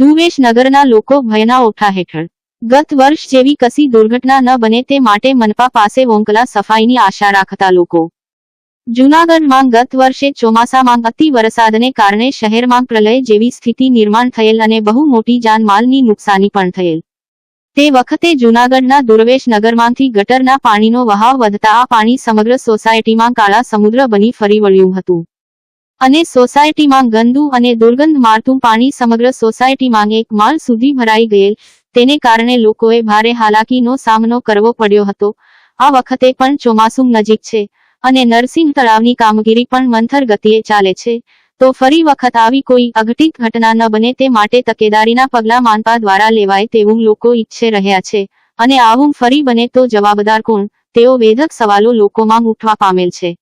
દુવેશ નગરના લોકો ભયના ઓઠા હેઠળ। ગત વર્ષ જેવી કશી દુર્ઘટના ન બને તે માટે મનપા પાસે વોંકલા સફાઈની આશા રાખતા લોકો। જૂનાગઢમાં ગત વર્ષે ચોમાસામાં અતિ વરસાદને કારણે શહેરમાં પ્રલય જેવી સ્થિતિ નિર્માણ થયેલ અને બહુ મોટી જાનમાલની નુકસાની પણ થયેલ। તે વખતે જૂનાગઢના દુર્વેશ નગરમાંથી ગટરના પાણીનો વહાવ વધતા આ પાણી સમગ્ર સોસાયટીમાં કાળા સમુદ્ર બની ફરી વળ્યું હતું અને સોસાયટીમાં ગંદુ અને દુર્ગંધ મારતું પાણી સમગ્ર સોસાયટીમાં એક માળ સુધી ભરાઈ ગયેલ। તેને કારણે લોકોએ ભારે હાલાકીનો સામનો કરવો પડ્યો હતો। આ વખતે પણ ચોમાસું નજીક છે અને નરસિંહ તળાવની કામગીરી પણ મંથર ગતિએ ચાલે છે, તો ફરી વખત આવી કોઈ અઘટિત ઘટના ન બને તે માટે તકેદારીના પગલાં મનપા દ્વારા લેવાય તેવું લોકો ઈચ્છી રહ્યા છે અને આવું ફરી બને તો જવાબદાર કોણ, તેવો વેધક સવાલો લોકોમાં ઉઠવા પામેલ છે।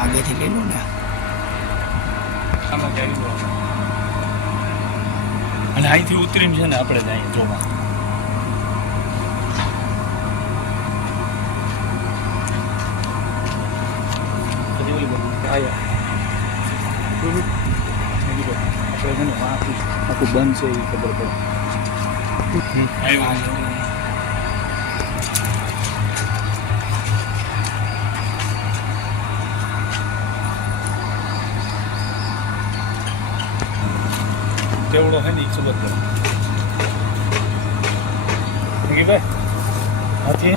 આગેથી લઈ લો ને અને અહીંથી ઉતરીને છે ને આપણે જ અહીં જોવા આપણે આખું બંધ છે એ ખબર પડે। કેવડો હે ને ખબર પડે ભાઈ હાથી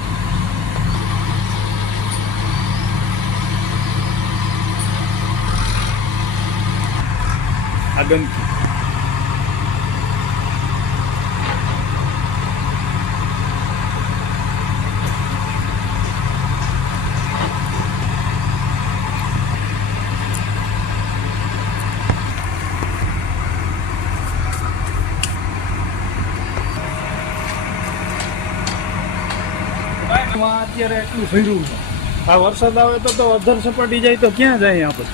આગળ અત્યારે એટલું ભર્યું છે આ વરસાદ આવે તો અધર સપાટી જાય તો ક્યાં જાય આપણે?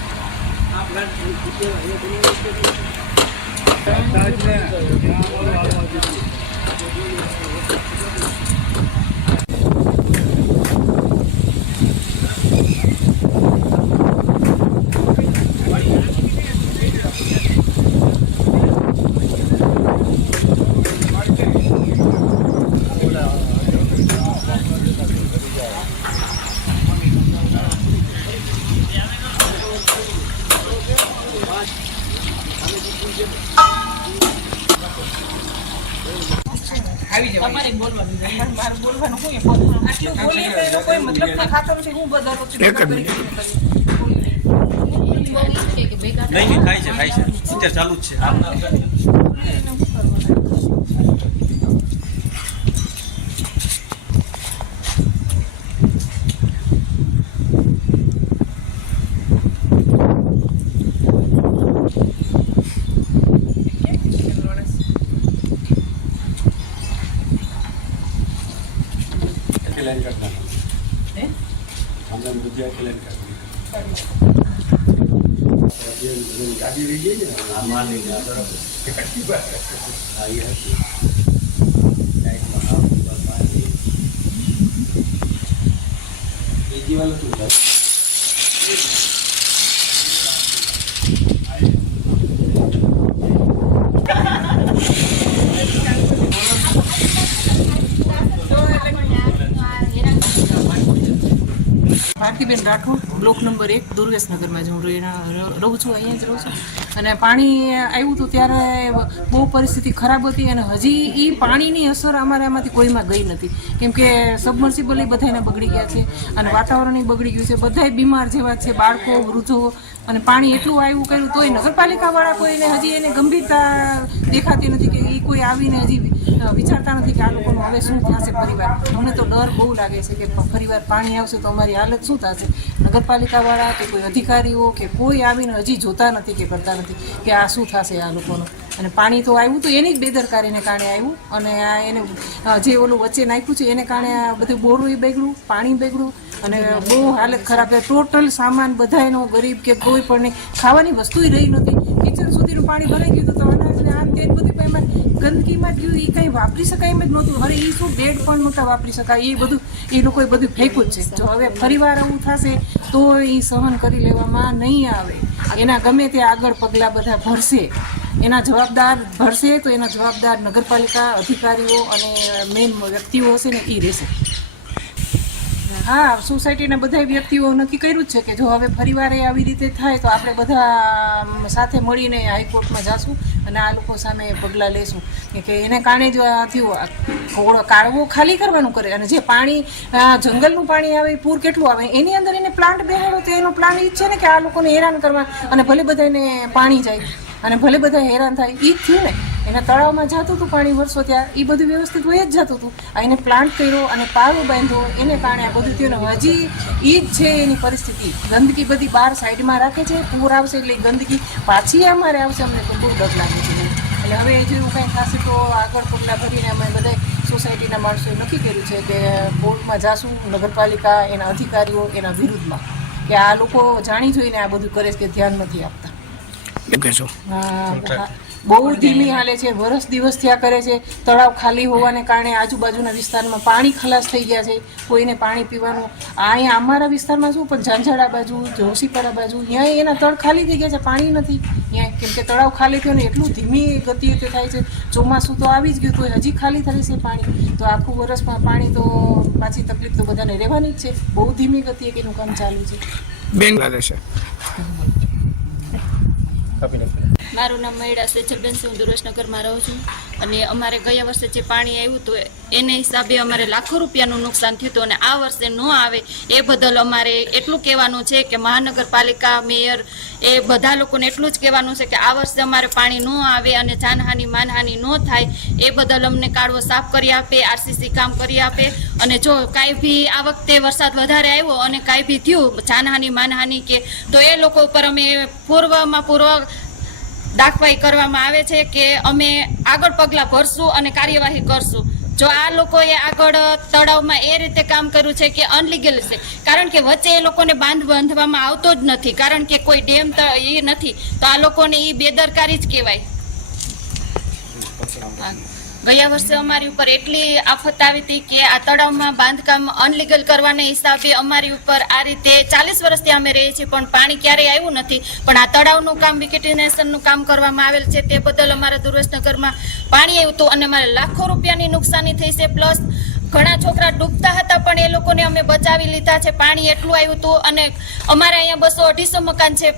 તમારે બોલવાનું મારે બોલવાનું કોઈ આટલું બોલીએ તો એનો કોઈ મતલબ ના ખાતો નથી. હું બધાનો નહીં થાય છે અત્યારે ચાલુ જ છે. लाइन करना है हमने मुझे लाइन करनी गाड़ी ले गई ना मान लेंगे आई है वाला तो ભારતીબેન રાઠોડ, બ્લોક નંબર 1, દુર્ગેશનગરમાં જ હું રહું છું. અહીંયા જ રહું છું. અને પાણી આવ્યું હતું ત્યારે બહુ પરિસ્થિતિ ખરાબ હતી અને હજી એ પાણીની અસર અમારે આમાંથી કોઈમાં ગઈ નથી. કેમ કે સબમર્સિબલ બધાને બગડી ગયા છે અને વાતાવરણ બગડી ગયું છે. બધાય બીમાર જેવા છે, બાળકો, વૃદ્ધો. અને પાણી એટલું આવ્યું કર્યું તોય નગરપાલિકાવાળા કોઈને હજી એને ગંભીરતા દેખાતી નથી કે એ કોઈ આવીને હજી વિચારતા નથી કે આ લોકોનું હવે શું થશે પરિવાર. અમને તો ડર બહુ લાગે છે કે ફરીવાર પાણી આવશે તો અમારી હાલત શું થશે. નગરપાલિકાવાળા કે કોઈ અધિકારીઓ કે કોઈ આવીને હજી જોતા નથી કે કરતા નથી કે આ શું થશે આ લોકોનું. અને પાણી તો આવ્યું તો એની જ બેદરકારીને કારણે આવ્યું અને આ એને જે ઓલું વચ્ચે નાખ્યું છે એને કારણે આ બધું બોરું બગડ્યું, પાણી બગડ્યું અને બહુ હાલત ખરાબ છે. ટોટલ સામાન બધાયનો ગરીબ કે કોઈ પણ ખાવાની વસ્તુ રહી નથી. કિચન સુધીનું પાણી ભરાઈ ગયું તો અનાજને આમ તે બધું એમાં ગંદકીમાં ગયું. એ કંઈ વાપરી શકાય એમ જ નહોતું. હવે એ શું બેડ પણ નહોતા વાપરી શકાય. એ બધું એ લોકોએ બધું ફેંક્યું જ છે. જો હવે ફરીવાર આવું થશે તો એ સહન કરી લેવામાં નહીં આવે. એના ગમે તે આગળ પગલાં બધા ભરશે, એના જવાબદાર ભરશે તો એના જવાબદાર નગરપાલિકા અધિકારીઓ અને મેઇન વ્યક્તિઓ હશે ને એ રહેશે. હા, સોસાયટીના બધા વ્યક્તિઓ નક્કી કર્યું જ છે કે જો હવે ફરીવાર આવી રીતે થાય તો આપણે બધા સાથે મળીને હાઈકોર્ટમાં જઈશું અને આ લોકો સામે પગલાં લેશું કે એને કારણે જ થયું. કાળવો ખાલી કરવાનું કરે અને જે પાણી જંગલનું પાણી આવે પૂર કેટલું આવે એની અંદર એને પ્લાન્ટ બેહાડો તો એનો પ્લાન એ જ છે ને કે આ લોકોને હેરાન કરવા અને ભલે બધાને પાણી જાય અને ભલે બધા હેરાન થાય. એ જ થયું ને. એના તળાવમાં જતું હતું પાણી વર્ષો ત્યાં એ બધું વ્યવસ્થિત હોય જ જતું હતું. આ એને પ્લાન્ટ કર્યો અને પાળો બાંધ્યો એને કારણે આ બધું થયું. હજી એ જ છે એની પરિસ્થિતિ. ગંદકી બધી બહાર સાઈડમાં રાખે છે. પૂર આવશે એટલે ગંદકી પાછી અમારે આવશે. અમને તો બહુ ડર લાગે છે. એટલે હવે જો એવું કાંઈ થશે તો આગળ પગલાં ભરીને અમે બધા સોસાયટીના માણસોએ નક્કી કર્યું છે કે કોર્ટમાં જાશું, નગરપાલિકા એના અધિકારીઓ એના વિરુદ્ધમાં કે આ લોકો જાણી જોઈને આ બધું કરે છે કે ધ્યાન નથી આપતા. બહુ ધીમી હાલે છે. વર્ષ દિવસ થયા કરે છે. તળાવ ખાલી હોવાને કારણે આજુબાજુના વિસ્તારમાં પાણી ખલાસ થઈ ગયા છે. કોઈને પાણી પીવાનું અહીંયા અમારા વિસ્તારમાં શું પણ ઝાંઝાડા બાજુ, જોશીપાડા બાજુ ત્યાં એના તળ ખાલી થઈ ગયા છે. પાણી નથી ત્યાં કેમ કે તળાવ ખાલી થયું ને એટલું ધીમી ગતિએ થાય છે. ચોમાસું તો આવી જ ગયું તો હજી ખાલી થાય છે પાણી. તો આખું વર્ષમાં પાણી તો પાછી તકલીફ તો બધાને રહેવાની જ છે. બહુ ધીમી ગતિએ એનું કામ ચાલુ છે. મારું નામ મહિડા સેજલબેન છે. હું દુર્ગેશનગરમાં રહું છું અને અમારે ગયા વર્ષે જે પાણી આવ્યું હતું એને હિસાબે અમારે લાખો રૂપિયાનું નુકસાન થયું હતું અને આ વર્ષે ન આવે એ બદલ અમારે એટલું કહેવાનું છે કે મહાનગરપાલિકા, મેયર એ બધા લોકોને એટલું જ કહેવાનું છે કે આ વર્ષે અમારે પાણી ન આવે અને જાનહાનિ માનહાનિ ન થાય એ બદલ અમને કાળવો સાફ કરી આપે, આરસીસી કામ કરી આપે. અને જો કાંઈ બી આ વખતે વરસાદ વધારે આવ્યો અને કાંઈ બી થયું જાનહાનિ માનહાનિ કે તો એ લોકો ઉપર અમે પૂર્વ દાખવાઈ કરવામાં આવે છે કે અમે આગળ પગલાં ભરશું અને કાર્યવાહી કરશું. જો આ લોકોએ આગળ તળાવમાં એ રીતે કામ કર્યું છે કે અનલીગલ છે, કારણ કે વચ્ચે એ લોકોને બાંધવામાં આવતો જ નથી, કારણ કે કોઈ ડેમ એ નથી, તો આ લોકોને એ બેદરકારી જ કહેવાય. ગયા વર્ષે અમારી ઉપર એટલી આફત આવી હતી કે આ તળાવમાં બાંધકામ અનલીગલ કરવાના હિસાબે અમારી ઉપર આ રીતે 40 વર્ષથી અમે રહીએ છીએ, પણ પાણી ક્યારેય આવ્યું નથી. પણ આ તળાવનું કામ વિકેટિનેશનનું કામ કરવામાં આવેલ છે, તે બદલ અમારા દુર્વેશનગરમાં પાણી આવ્યું હતું અને અમારે લાખો રૂપિયાની નુકસાની થઈ છે. પ્લસ ઘણા છોકરા ડૂબતા હતા, પણ એ લોકોને અમે બચાવી લીધા છે. પાણી એટલું આવ્યું હતું અને અમારે અહીંયા 200-250 મકાન છે,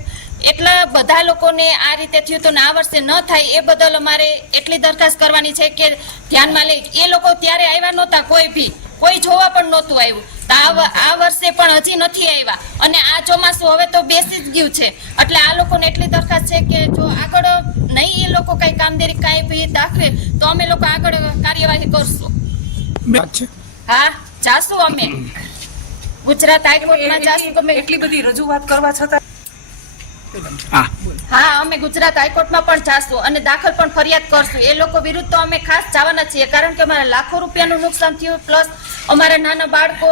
એટલા બધા લોકોને આ રીતે થયું હતું. આ વર્ષે ન થાય એ બદલ અમારે એટલી દરખાસ્ત કરવાની છે કે ધ્યાનમાં લે. એ લોકો ત્યારે આવ્યા નહોતા, કોઈ જોવા પણ નહોતું આવ્યું. તો આ વર્ષે પણ હજી નથી આવ્યા અને આ ચોમાસું હવે તો બેસી જ ગયું છે. એટલે આ લોકોને એટલી દરખાસ્ત છે કે જો આગળ નહીં એ લોકો કઈ કામગીરી કાંઈ બી દાખવે તો અમે લોકો આગળ કાર્યવાહી કરશું. હા, જાશું અમે ગુજરાત હાઈકોર્ટમાં જાશું. તમે એટલી બધી રજૂઆત કરવા છતાં હા, અમે ગુજરાત હાઈકોર્ટમાં પણ જાશું અને દાખલ પણ ફરિયાદ કરશું. એ લોકો વિરુદ્ધ તો અમે ખાસ જવાના છીએ, કારણ કે અમારે લાખો રૂપિયાનું નુકસાન થયું. પ્લસ અમારા નાના બાળકો,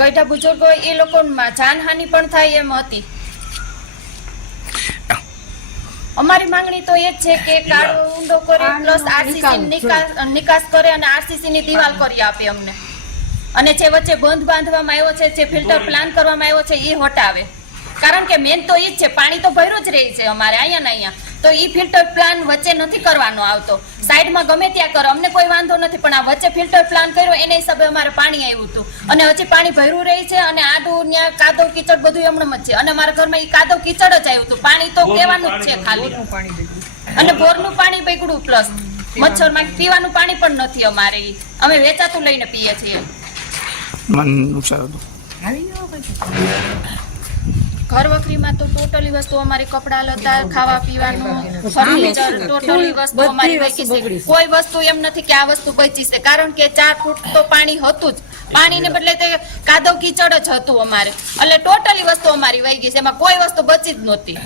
ગઈઢા બુજુર્ગો, એ લોકોમાં જાનહાનિ પણ થાય એમ હતી. અમારી માંગણી તો એ જ છે કે કાળો ઊંડો કરે, પ્લસ આરસીસી નિકાસ કરે અને આરસીસી ની દિવાલ કરી આપે અમને. અને જે વચ્ચે બંધ બાંધવામાં આવ્યો છે, જે ફિલ્ટર પ્લાન કરવામાં આવ્યો છે, એ હટાવે. કારણ કે મેન તો એ જ છે, પાણી તો ભર્યું જ રહી છે અમારે અહીંયા ને અહીંયા. તો એ ફિલ્ટર પ્લાન વચ્ચે નથી કરવાનો આવતો, સાઈડમાં ગમે ત્યાં કરો, અમને કોઈ વાંધો નથી. પણ આ વચ્ચે ફિલ્ટર પ્લાન કર્યો એના હિસાબે અમારે પાણી આવ્યું હતું અને હજી પાણી ભર્યું રહી છે. અને આડું ત્યાં કાદવ કીચડ બધું એમણે જ છે અને અમારા ઘરમાં એ કાદવ કીચડ જ આવ્યું હતું. પાણી તો કહેવાનું જ છે ખાલી, અને બોરનું પાણી બગડ્યું. પ્લસ મચ્છરમાં પીવાનું પાણી પણ નથી અમારે, અમે વેચાતું લઈને પીએ છીએ. ઘર વખરીમાં તો ટોટલી વસ્તુ અમારી કપડા લતા, ખાવા પીવાનું, ફર્નિચર, ટોટલી વસ્તુ અમારી બચી છે. કોઈ વસ્તુ એમ નથી કે આ વસ્તુ બચી છે, કારણ કે 4 ફૂટ તો પાણી હતું જ. પાણીને બદલે તે કાદવ કીચડ જ હતું અમારે. એટલે ટોટલી વસ્તુ અમારી વહી ગઈ છે, એમાં કોઈ વસ્તુ બચી જ નહોતી.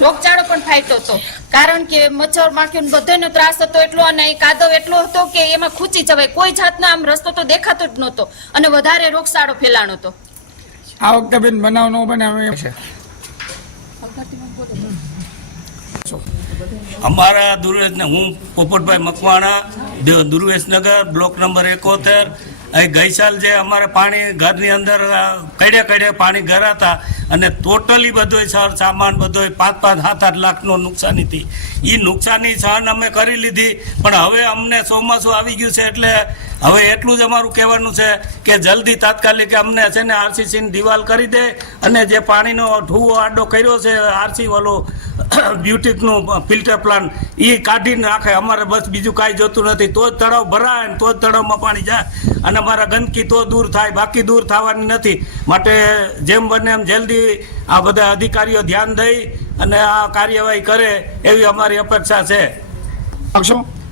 રોગચાળો પણ ફાટ્યો હતો, કારણ કે મચ્છર માખીનો બધાનો ત્રાસ હતો એટલો, અને કાદવ એટલો હતો કે એમાં ખૂંચી જવાય. કોઈ જાતનો આમ રસ્તો તો દેખાતો જ નહોતો અને વધારે રોગચાળો ફેલાણો હતો. આ વખતે બેન બનાવ ન બને હવે છે. અમારા દુર્વેશને હું પોપટભાઈ મકવાણા, દુર્વેશનગર, બ્લોક નંબર 71. અહીં ગઈ સાલ જે અમારે પાણી ઘરની અંદર કડે પાણી ગરાતા અને ટોટલી બધો સર સામાન બધો 5-7 લાખનો નુકસાની હતી. એ નુકસાની સહન અમે કરી લીધી, પણ હવે અમને ચોમાસું આવી ગયું છે એટલે હવે એટલું જ અમારું કહેવાનું છે કે જલ્દી તાત્કાલિક અમને છે ને આરસીસીની દિવાલ કરી દે અને જે પાણીનો ઠૂવો આડો કર્યો છે આરસી વાળો બ્યુટિકનું ફિલ્ટર પ્લાન્ટ એ કાઢીને નાખે. અમારે બસ બીજું કાંઈ જોતું નથી. તો જ તળાવ ભરાય ને તો જ તળાવમાં પાણી જાય અને અમારા ગંદકી તો દૂર થાય, બાકી દૂર થવાની નથી. માટે જેમ બને એમ જલ્દી આ બધા અધિકારીઓ ધ્યાન દઈ અને આ કાર્યવાહી કરે એવી અમારી અપેક્ષા છે.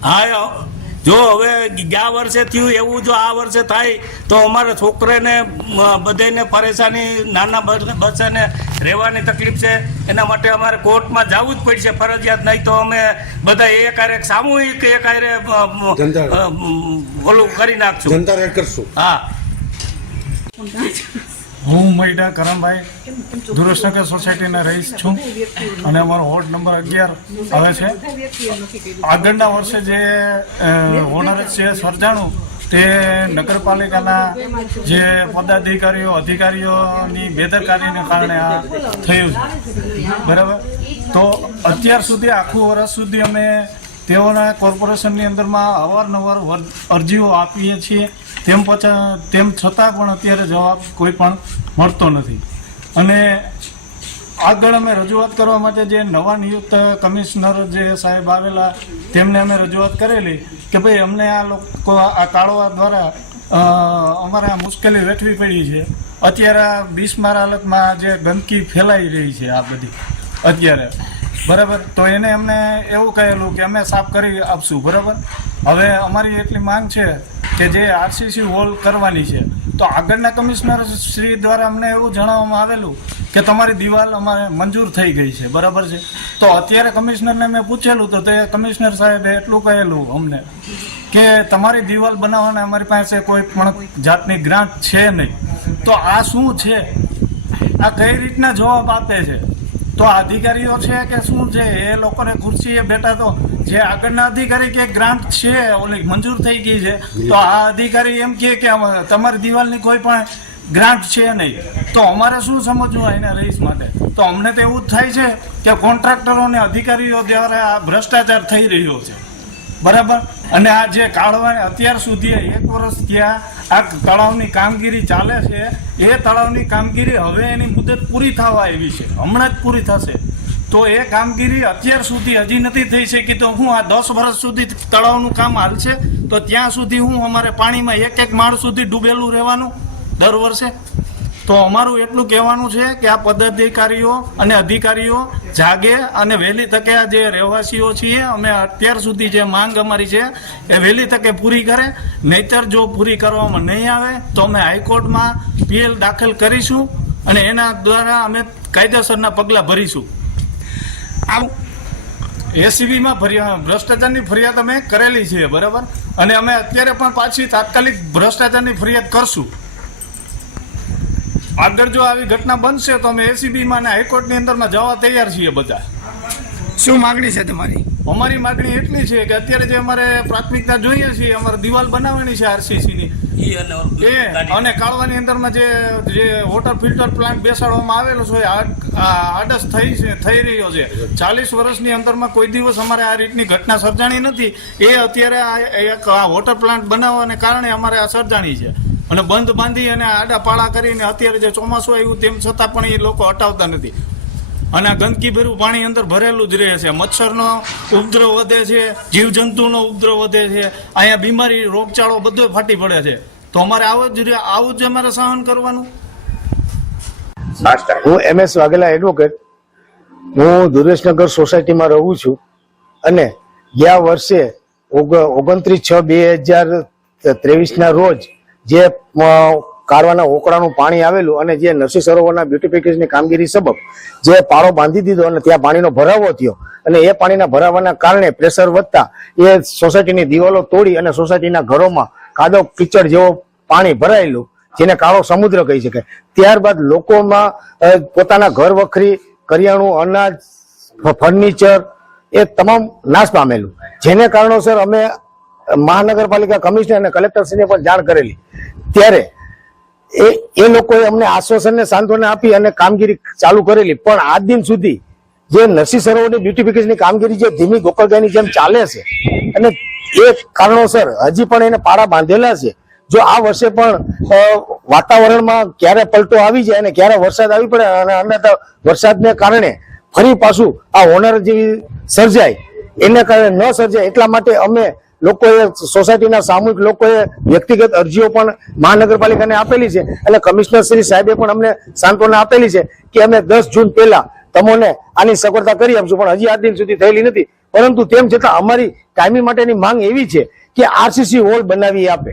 હા, જો હવે ગયા વર્ષે થયું એવું જો આ વર્ષે થાય તો અમારા છોકરાને બધાને પરેશાની, નાના બચ્ચાને રહેવાની તકલીફ છે. એના માટે અમારે કોર્ટમાં જવું જ પડશે ફરજિયાત, નહીં તો અમે બધા એક હારે સામૂહિક એક હારે ઓલું કરી નાખશું. હા, હું મૈડા કરમભાઈ દુર્વેશનગર સોસાયટીના રહીશ છું અને અમારો વોર્ડ નંબર 11 આવે છે. આગળના વર્ષે જે હોનારત છે સર્જાણું તે નગરપાલિકાના જે પદાધિકારીઓ, અધિકારીઓની બેદરકારીને કારણે આ થયું છે. બરાબર, તો અત્યાર સુધી આખું વર્ષ સુધી અમે તેઓના કોર્પોરેશનની અંદરમાં અવારનવાર અરજીઓ આપીએ છીએ, તેમ છતાં પણ અત્યારે જવાબ કોઈ પણ મળતો નથી. અને આગળ અમે રજૂઆત કરવા માટે જે નવા નિયુક્ત કમિશનર જે સાહેબ આવેલા તેમને અમે રજૂઆત કરેલી કે ભાઈ અમને આ લોકો આ કાળવા દ્વારા અમારે મુશ્કેલી વેઠવી પડી છે. અત્યારે બિસ્માર હાલતમાં જે ગંદકી ફેલાઈ રહી છે આ બધી અત્યારે, બરાબર, તો એને અમને એવું કહેલું કે અમે સાફ કરી આપશું. બરાબર, હવે અમારી એટલી માંગ છે કે જે આરસીસી હોલ કરવાની છે, તો આગળના કમિશનર શ્રી દ્વારા અમને એવું જણાવવામાં આવેલું કે તમારી દિવાલ અમારે મંજૂર થઈ ગઈ છે, બરાબર છે. તો અત્યારે કમિશનરને મેં પૂછેલું તો તે કમિશનર સાહેબે એટલું કહેલું અમને કે તમારી દિવાલ બનાવવાના અમારી પાસે કોઈ પણ જાતની ગ્રાન્ટ છે નહીં. તો આ શું છે? આ કઈ રીતના જવાબ આપે છે? તો આ અધિકારીઓ છે કે શું છે? એ લોકોને ખુરશીએ બેઠા તો જે આગળના અધિકારી કે ગ્રાન્ટ છે ઓલી મંજૂર થઈ ગઈ છે, તો આ અધિકારી એમ કે તમારી દિવાલની કોઈ પણ ગ્રાન્ટ છે નહીં. તો અમારે શું સમજવું એના રહીશ માટે? તો અમને તો એવું જ થાય છે કે કોન્ટ્રાક્ટરો અને અધિકારીઓ દ્વારા આ ભ્રષ્ટાચાર થઈ રહ્યો છે, બરાબર. અને આ જે કાઢવાની અત્યાર સુધી 1 વર્ષ ત્યાં આ તળાવની કામગીરી ચાલે છે, એ તળાવની કામગીરી હવે એની મુદત પૂરી થવા આવી છે, હમણાં જ પૂરી થશે. તો એ કામગીરી અત્યાર સુધી હજી નથી થઈ શકી. તો હું આ 10 વર્ષ સુધી તળાવનું કામ હાલશે તો ત્યાં સુધી હું અમારે પાણીમાં 1 માળ સુધી ડૂબેલું રહેવાનું દર વર્ષે. તો અમારું એટલું કહેવાનું છે કે આ પદાધિકારીઓ અને અધિકારીઓ જાગે અને વહેલી તકે આ જે રહેવાસીઓ છીએ અમે અત્યાર સુધી જે માંગ અમારી છે એ વહેલી તકે પૂરી કરે. નહીતર જો પૂરી કરવામાં નહીં આવે તો અમે હાઈકોર્ટમાં PL દાખલ કરીશું અને એના દ્વારા અમે કાયદેસરના પગલાં ભરીશું. એસીબીમાં ભ્રષ્ટાચારની ફરિયાદ અમે કરેલી છે, બરાબર. અને અમે અત્યારે પણ પાછી તાત્કાલિક ભ્રષ્ટાચારની ફરિયાદ કરશું. આગળ જો આવી ઘટના બનશે તો અમે એસીબીમાં અને હાઈકોર્ટની અંદરમાં જવા તૈયાર છીએ બધા. શું માગણી છે તમારી? અમારી માગણી એટલી છે કે અત્યારે જે અમારે પ્રાથમિકતા જોઈએ છે, અમારે દિવાલ બનાવવાની છે RCCની એ અને કાળવાની અંદરમાં જે વોટર ફિલ્ટર પ્લાન્ટ બેસાડવામાં આવેલો છે આડસ થઈ રહ્યો છે. 40 વર્ષની અંદરમાં કોઈ દિવસ અમારે આ રીતની ઘટના સર્જાણી નથી. એ અત્યારે આ વોટર પ્લાન્ટ બનાવવાને કારણે અમારે આ સર્જાણી છે. અને બંધ બાંધી અને આડા પાળા કરીને અત્યારે જે ચોમાસું આવ્યું તેમ છતાં પણ એ લોકો હટાવતા નથી. અને આ ગંદકી ભર્યું પાણી અંદર ભરેલું જ રહે છે. મચ્છરનો ઉપદ્રવ વધે છે, જીવજંતુનો ઉપદ્રવ વધે છે, અહીંયા બીમારી રોગચાળો બધો ફાટી પડે છે. તો અમારે આવું જ અમારે સહન કરવાનું. હું MS વાઘેલા એડવોકેટ. હું દુર્વેશનગર સોસાયટીમાં રહું છું અને ગયા વર્ષે 29/6/2023 રોજ જે કાળવાના ઓકળાનું પાણી આવેલું અને જે નરસિંહ સરોવરના બ્યુટિફિકેશનની કામગીરી સબબ જે પાળો બાંધી દીધો અને ત્યાં પાણીનો ભરાવો થયો અને એ પાણીના ભરાવાના કારણે પ્રેશર વધતા એ સોસાયટીની દિવાલો તોડી અને સોસાયટીના ઘરોમાં કાદવ કીચડ જેવો પાણી ભરાયેલું, જેને કાળો સમુદ્ર કહી શકાય. ત્યારબાદ લોકોમાં પોતાના ઘર વખરી, કરિયાણું, અનાજ, ફર્નિચર એ તમામ નાશ પામેલું. જેને કારણોસર અમે મહાનગરપાલિકા કમિશનર અને કલેક્ટરશ્રીને પણ જાણ કરેલી. ત્યારે એ લોકોએ અમને આશ્વાસન ને સાંત્વના આપી અને કામગીરી ચાલુ કરેલી. પણ આજ દિન સુધી જે નરસિંહ સરોવરની બ્યુટિફિકેશનની કામગીરી જે ધીમી ગોકળગાયની જેમ ચાલે છે અને એ કારણોસર હજી પણ એને પાડા બાંધેલા છે. જો આ વર્ષે પણ વાતાવરણમાં ક્યારે પલટો આવી જાય અને ક્યારે વરસાદ આવી પડે અને વરસાદને કારણે ફરી પાછું આ હોનાર જેવી સર્જાય, એને કારણે ન સર્જાય એટલા માટે અમે લોકોએ સોસાયટીના સામૂહિક લોકોએ વ્યક્તિગત અરજીઓ પણ મહાનગરપાલિકાને આપેલી છે અને કમિશનર શ્રી સાહેબે પણ અમને સાંત્વના આપેલી છે કે અમે 10 જૂન પહેલા તમને આની સગવડતા કરી આપશું. પણ હજી આજ દિન સુધી થયેલી નથી. પરંતુ તેમ છતાં અમારી કાયમી માટેની માંગ એવી છે કે RCC હોલ બનાવી આપે.